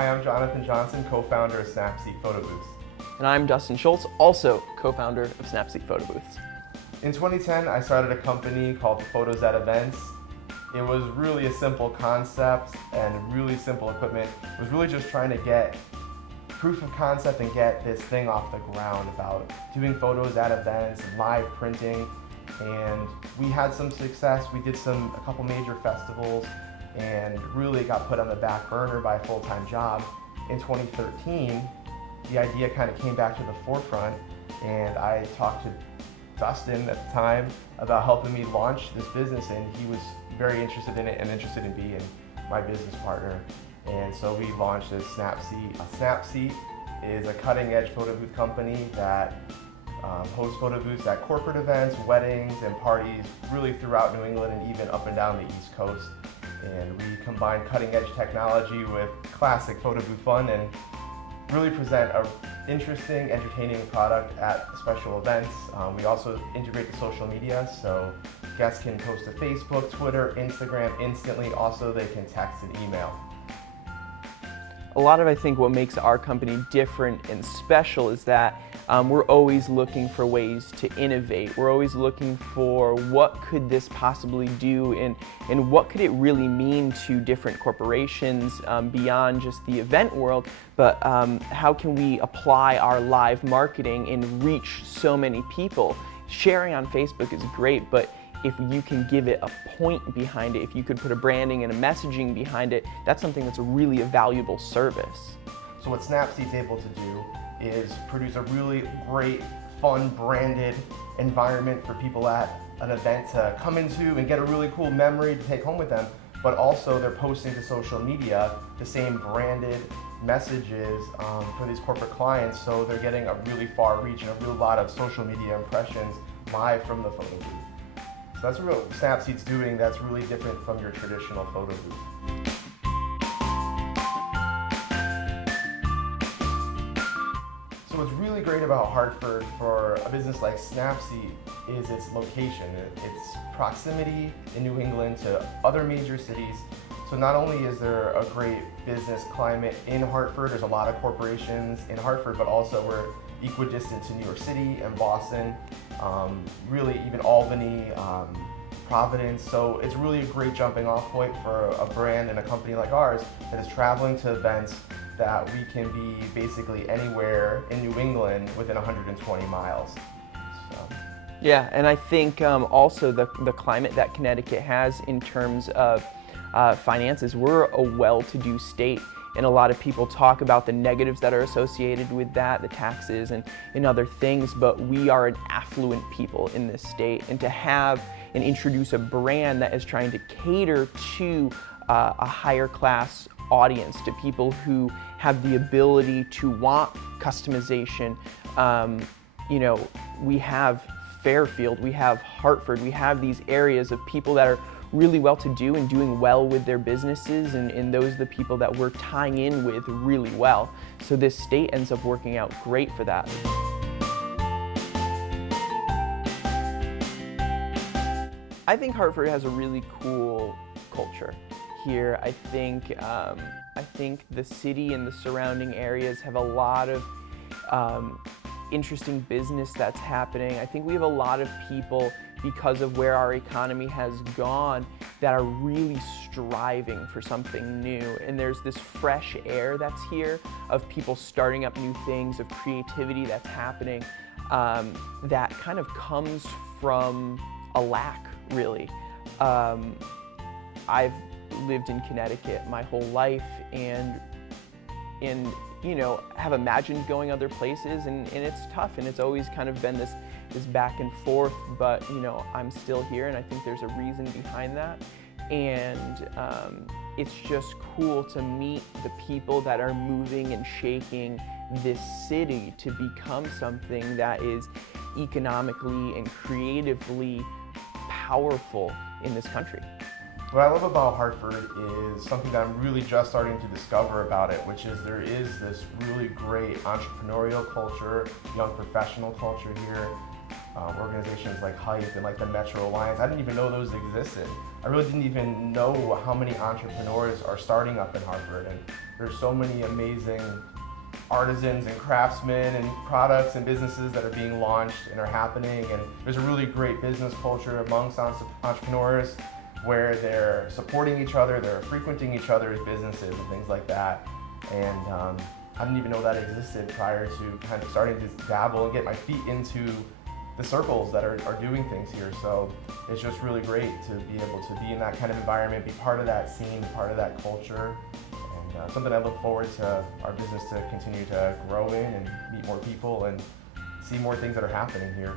Hi, I'm Jonathan Johnson, co-founder of SnapSeat Photo Booths. And I'm Dustin Schultz, also co-founder of SnapSeat Photo Booths. In 2010, I started a company called Photos at Events. It was really a simple concept and really simple equipment. It was really just trying to get proof of concept and get this thing off the ground about doing photos at events and live printing. And we had some success. We did a couple major festivals and really got put on the back burner by a full-time job. In 2013, the idea kind of came back to the forefront, and I talked to Dustin at the time about helping me launch this business, and he was very interested in it and interested in being my business partner. And so we launched this SnapSeat. SnapSeat is a cutting-edge photo booth company that hosts photo booths at corporate events, weddings, and parties really throughout New England and even up and down the East Coast. And we combine cutting-edge technology with classic photo booth fun and really present an interesting, entertaining product at special events. We also integrate the social media, so guests can post to Facebook, Twitter, Instagram instantly. Also, they can text and email. A lot of, I think, what makes our company different and special is that we're always looking for ways to innovate. We're always looking for what could this possibly do and what could it really mean to different corporations beyond just the event world, but how can we apply our live marketing and reach so many people? Sharing on Facebook is great, but if you can give it a point behind it, if you could put a branding and a messaging behind it, that's something that's really a valuable service. So what SnapSeat's able to do is produce a really great, fun, branded environment for people at an event to come into and get a really cool memory to take home with them, but also they're posting to social media the same branded messages for these corporate clients, so they're getting a really far reach and a real lot of social media impressions live from the photo booth. So that's what SnapSeat's doing that's really different from your traditional photo booth. So what's really great about Hartford for a business like SnapSeat is its location, its proximity in New England to other major cities. So not only is there a great business climate in Hartford, there's a lot of corporations in Hartford, but also we're equidistant to New York City and Boston, really even Albany, Providence. So it's really a great jumping off point for a brand and a company like ours that is traveling to events that we can be basically anywhere in New England within 120 miles. So. Yeah, and I think also the climate that Connecticut has in terms of finances, we're a well-to-do state. And a lot of people talk about the negatives that are associated with that, the taxes and other things, but we are an affluent people in this state. And to have and introduce a brand that is trying to cater to a higher class audience, to people who have the ability to want customization. We have Fairfield, we have Hartford, we have these areas of people that are really well-to-do and doing well with their businesses, and those are the people that we're tying in with really well. So this state ends up working out great for that. I think Hartford has a really cool culture here. I think the city and the surrounding areas have a lot of interesting business that's happening. I think we have a lot of people, because of where our economy has gone, that are really striving for something new. And there's this fresh air that's here of people starting up new things, of creativity that's happening, that kind of comes from a lack, really. I've lived in Connecticut my whole life and have imagined going other places, and it's tough, and it's always kind of been this back and forth, but I'm still here, and I think there's a reason behind that. And it's just cool to meet the people that are moving and shaking this city to become something that is economically and creatively powerful in this country. What I love about Hartford is something that I'm really just starting to discover about it, which is there is this really great entrepreneurial culture, young professional culture here. Organizations like Hype and like the Metro Alliance, I didn't even know those existed. I really didn't even know how many entrepreneurs are starting up in Hartford, and there's so many amazing artisans and craftsmen and products and businesses that are being launched and are happening, and there's a really great business culture amongst entrepreneurs where they're supporting each other, they're frequenting each other's businesses and things like that. And I didn't even know that existed prior to kind of starting to dabble and get my feet into the circles that are doing things here. So it's just really great to be able to be in that kind of environment, be part of that scene, part of that culture, and something I look forward to our business to continue to grow in and meet more people and see more things that are happening here.